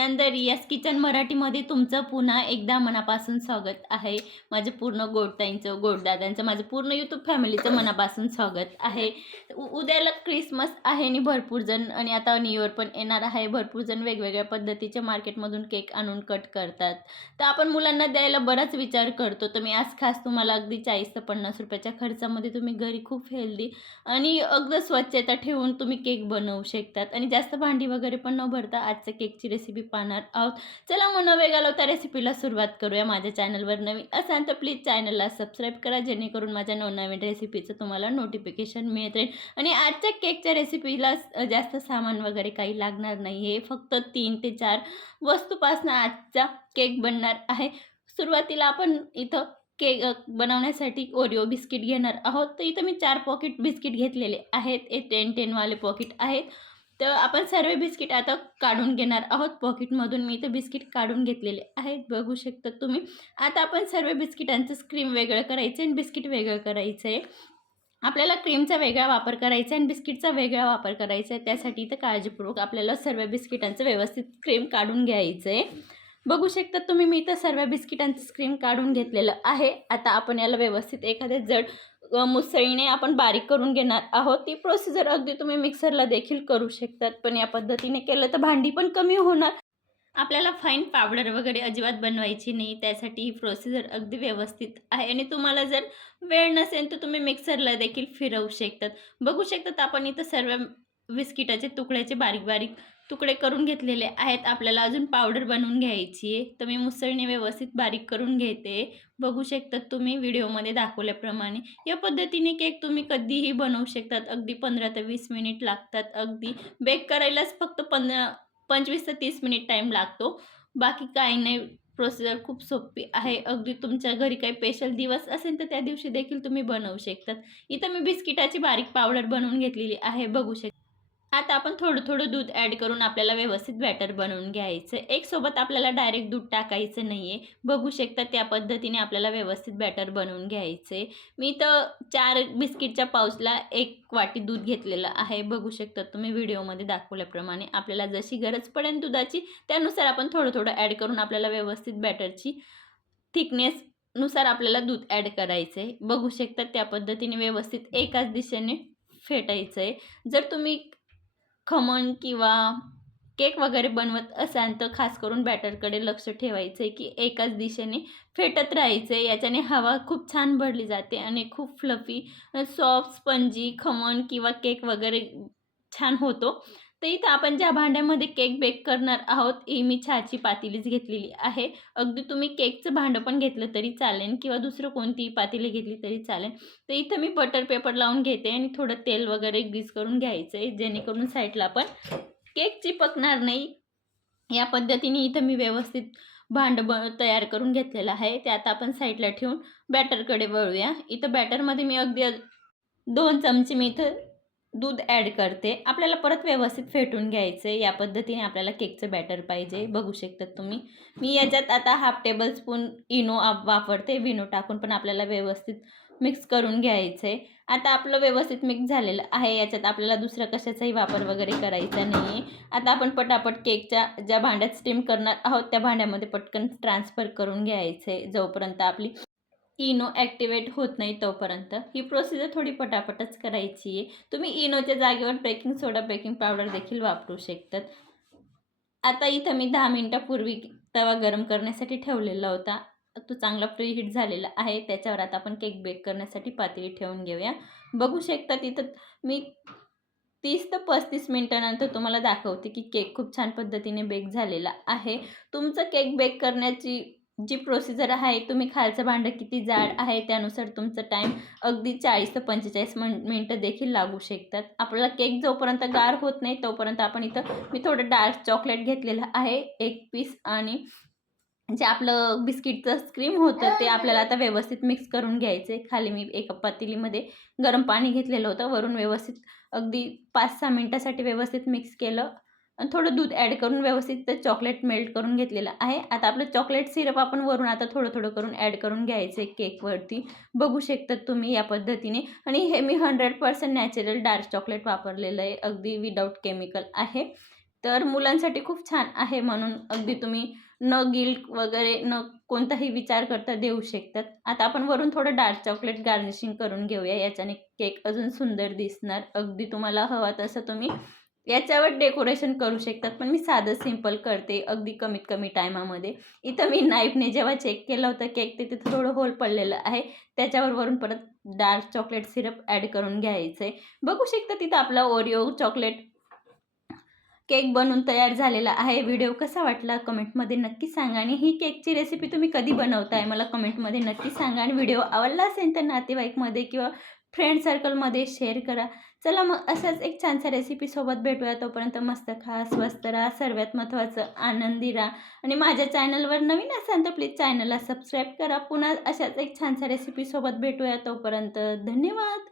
अंदर रियाज किचन मराठीमध्ये तुमचं पुन्हा एकदा मनापासून स्वागत आहे. माझे पूर्ण गोडताईंचं, गोडदादांचं, माझं पूर्ण यूट्यूब फॅमिलीचं मनापासून स्वागत आहे. उद्याला क्रिसमस आहे आणि भरपूर जण आणि आता न्यू इयर पण येणार आहे. भरपूर जण वेगवेगळ्या पद्धतीचे मार्केटमधून केक आणून कट करतात. तर आपण मुलांना द्यायला बराच विचार करतो. तर मी आज खास तुम्हाला अगदी 40 ते 50 रुपयाच्या खर्चामध्ये तुम्ही घरी खूप हेल्दी आणि अगदी स्वच्छता ठेवून तुम्ही केक बनवू शकतात आणि जास्त भांडी वगैरे पण न भरता आजच्या केकची रेसिपी पाहणार आहोत. चला मग न वेळ घालवता रेसिपीला सुरुवात करूया. माझ्या चॅनलवर नवीन असाल तर प्लीज चॅनलला सबस्क्राईब करा, जेणेकरून माझ्या नवनवीन रेसिपीचं तुम्हाला नोटिफिकेशन मिळत राहील. आणि आजच्या केकच्या रेसिपीला जास्त सामान वगैरे काही लागणार नाही आहे. फक्त 3 ते 4 वस्तूपासून आजचा केक बनणार आहे. सुरुवातीला आपण इथं केक बनवण्यासाठी ओरिओ बिस्किट घेणार आहोत. तर इथं मी 4 पॉकेट बिस्किट घेतलेले आहेत. हे 10-10 वाले पॉकेट आहेत. तर आपण सर्व बिस्किट आता काढून घेणार आहोत पॉकेटमधून. मी इथं बिस्किट काढून घेतलेले आहेत, बघू शकता तुम्ही. आता आपण सर्व बिस्किटांचं क्रीम वेगळं करायचं आणि बिस्किट वेगळं करायचं आहे. आपल्याला क्रीमचा वेगळा वापर करायचा आहे आणि बिस्किटचा वेगळा वापर करायचा आहे. त्यासाठी इथं काळजीपूर्वक आपल्याला सर्व बिस्किटांचं व्यवस्थित क्रीम काढून घ्यायचं आहे. बघू शकता तुम्ही, मी इथं सर्व बिस्किटांचं क्रीम काढून घेतलेलं आहे. आता आपण याला व्यवस्थित एखाद्या जड मुसळीने आपण बारीक करून घेणार आहोत. ती प्रोसिजर अगदी तुम्ही मिक्सरला देखील करू शकतात, पण या पद्धतीने केलं तर भांडी पण कमी होणार. आपल्याला फाईन पावडर वगैरे अजिबात बनवायची नाही. त्यासाठी ही प्रोसिजर अगदी व्यवस्थित आहे आणि तुम्हाला जर वेळ नसेल तर तुम्ही मिक्सरला देखील फिरवू शकतात. बघू शकतात आपण इथं सर्व बिस्किटाचे तुकड्याचे बारीक बारीक तुकडे करून घेतलेले आहेत. आपल्याला अजून पावडर बनवून घ्यायची आहे. तर मी मुसळीने व्यवस्थित बारीक करून घेते. बघू शकतात तुम्ही व्हिडिओमध्ये दाखवल्याप्रमाणे. या पद्धतीने केक तुम्ही कधीही बनवू शकतात. अगदी 15 ते 20 मिनिट लागतात. अगदी बेक करायलाच फक्त 25 ते 30 मिनिट टाईम लागतो. बाकी काही नाही. प्रोसिजर खूप सोपी आहे. अगदी तुमच्या घरी काही स्पेशल दिवस असेल तर त्या दिवशी देखील तुम्ही बनवू शकतात. इथं मी बिस्किटाची बारीक पावडर बनवून घेतलेली आहे, बघू शकता. आता आपण थोडं थोडं दूध ॲड करून आपल्याला व्यवस्थित बॅटर बनवून घ्यायचं. एक सोबत आपल्याला डायरेक्ट दूध टाकायचं नाही आहे. बघू शकता त्या पद्धतीने आपल्याला व्यवस्थित बॅटर बनवून घ्यायचं आहे. मी तर 4 बिस्किटच्या पाऊचला 1 वाटी दूध घेतलेलं आहे. बघू शकता तुम्ही व्हिडिओमध्ये दाखवल्याप्रमाणे. आपल्याला जशी गरज पडेल दुधाची त्यानुसार आपण थोडं थोडं ॲड करून आपल्याला व्यवस्थित बॅटरची थिकनेसनुसार आपल्याला दूध ॲड करायचं आहे. बघू शकता त्या पद्धतीने व्यवस्थित एकाच दिशेने फेटायचं आहे. जर तुम्ही खमण किंवा केक वगैरे बनवत असाल तर खास करून बॅटरकडे लक्ष ठेवायचं आहे की एकाच दिशेने फेटत राहायचं आहे. याच्याने हवा खूप छान भरली जाते आणि खूप फ्लफी, सॉफ्ट, स्पंजी खमण किंवा केक वगैरे छान होतो. तर इथं आपण ज्या भांड्यामध्ये केक बेक करणार आहोत ही मी चहाची पातेलीच घेतलेली आहे. अगदी तुम्ही केकचं भांडं पण घेतलं तरी चालेल किंवा दुसरं कोणतीही पातेली घेतली तरी चालेल. तर इथं मी बटर पेपर लावून घेते आणि थोडं तेल वगैरे ग्रीस करून घ्यायचं आहे, जेणेकरून साईडला पण केक चिपकणार नाही. या पद्धतीने इथं मी व्यवस्थित भांडं तयार करून घेतलेलं आहे. ते आता आपण साईडला ठेवून बॅटरकडे वळूया. इथं बॅटरमध्ये मी अगदी 2 चमचे मी इथं दूध ॲड करते. आपल्याला परत व्यवस्थित फेटून घ्यायचं आहे. या पद्धतीने आपल्याला केकचं बॅटर पाहिजे, बघू शकता तुम्ही. मी याच्यात आता हाफ टेबल स्पून इनो वापरते. विनो टाकून पण आपल्याला व्यवस्थित मिक्स करून घ्यायचं आहे. आता आपलं व्यवस्थित मिक्स झालेलं आहे. याच्यात आपल्याला दुसरं कशाचाही वापर वगैरे करायचा नाही आहे. आता आपण पटापट केकच्या ज्या भांड्यात स्टीम करणार आहोत त्या भांड्यामध्ये पटकन ट्रान्सफर करून घ्यायचं आहे, जोपर्यंत आपली इनो ॲक्टिवेट होत नाही तोपर्यंत. ही प्रोसिजर थोडी पटापटच करायची आहे. तुम्ही इनोच्या जागेवर बेकिंग सोडा, बेकिंग पावडर देखील वापरू शकतात. आता इथं मी 10 मिनिटापूर्वी तवा गरम करण्यासाठी ठेवलेला होता. तो चांगला प्रीहीट झालेला आहे. त्याच्यावर आता आपण केक बेक करण्यासाठी पातेली ठेवून घेऊया. बघू शकता तिथं मी 30 ते 35 मिनिटानंतर तुम्हाला दाखवते की केक खूप छान पद्धतीने बेक झालेला आहे. तुमचं केक बेक करण्याची जी प्रोसिजर आहे, तुम्ही खालचं भांडं किती जाड आहे त्यानुसार तुमचा टाईम अगदी 40 ते 45 मिनिटं देखील लागू शकतात. आपल्याला केक जोपर्यंत गार होत नाही तोपर्यंत आपण इथं मी थोडं डार्क चॉकलेट घेतलेलं आहे 1 पीस, आणि जे आपलं बिस्किटचं क्रीम होतं ते आपल्याला आता व्यवस्थित मिक्स करून घ्यायचं आहे. खाली मी एका पातेलीमध्ये गरम पाणी घेतलेलं होतं. वरून व्यवस्थित अगदी 5-6 मिनिटासाठी व्यवस्थित मिक्स केलं आणि थोडं दूध ॲड करून व्यवस्थित ते चॉकलेट मेल्ट करून घेतलेलं आहे. आता आपलं चॉकलेट सिरप आपण वरून आता थोडं थोडं करून ॲड करून घ्यायचं आहे केकवरती, बघू शकता तुम्ही या पद्धतीने. आणि हे मी 100% नॅचरल डार्क चॉकलेट वापरलेलं आहे, अगदी विदाऊट केमिकल आहे. तर मुलांसाठी खूप छान आहे, म्हणून अगदी तुम्ही न गिल्ट वगैरे न कोणताही विचार करता देऊ शकतात. आता आपण वरून थोडं डार्क चॉकलेट गार्निशिंग करून घेऊया. याच्याने केक अजून सुंदर दिसणार. अगदी तुम्हाला हवा तसं तुम्ही याच्यावर डेकोरेशन करू शकतात. पण मी साधं सिंपल करते अगदी कमीत कमी टायमामध्ये. इथं मी नाईफने जेव्हा चेक केलं होतं केक, तिथे थोडं होल पडलेलं आहे. त्याच्यावर वरून परत डार्क चॉकलेट सिरप ॲड करून घ्यायचं आहे. बघू शकता तिथं आपला ओरिओ चॉकलेट केक बनून तयार झालेला आहे. व्हिडिओ कसा वाटला कमेंटमध्ये नक्की सांगा आणि ही केकची रेसिपी तुम्ही कधी बनवताय मला कमेंटमध्ये नक्की सांगा आणि व्हिडिओ आवडला असेल तर नातेवाईकमध्ये किंवा फ्रेंड सर्कलमध्ये शेअर करा. चला मग अशाच एक छानशा रेसिपीसोबत भेटूया. तोपर्यंत मस्त खा, स्वस्त राहा, सर्वात महत्त्वाचं आनंदी राहा आणि माझ्या चॅनलवर नवीन असाल तर प्लीज चॅनलला सबस्क्राईब करा. पुन्हा अशाच एक छानशा रेसिपीसोबत भेटूया. तोपर्यंत धन्यवाद.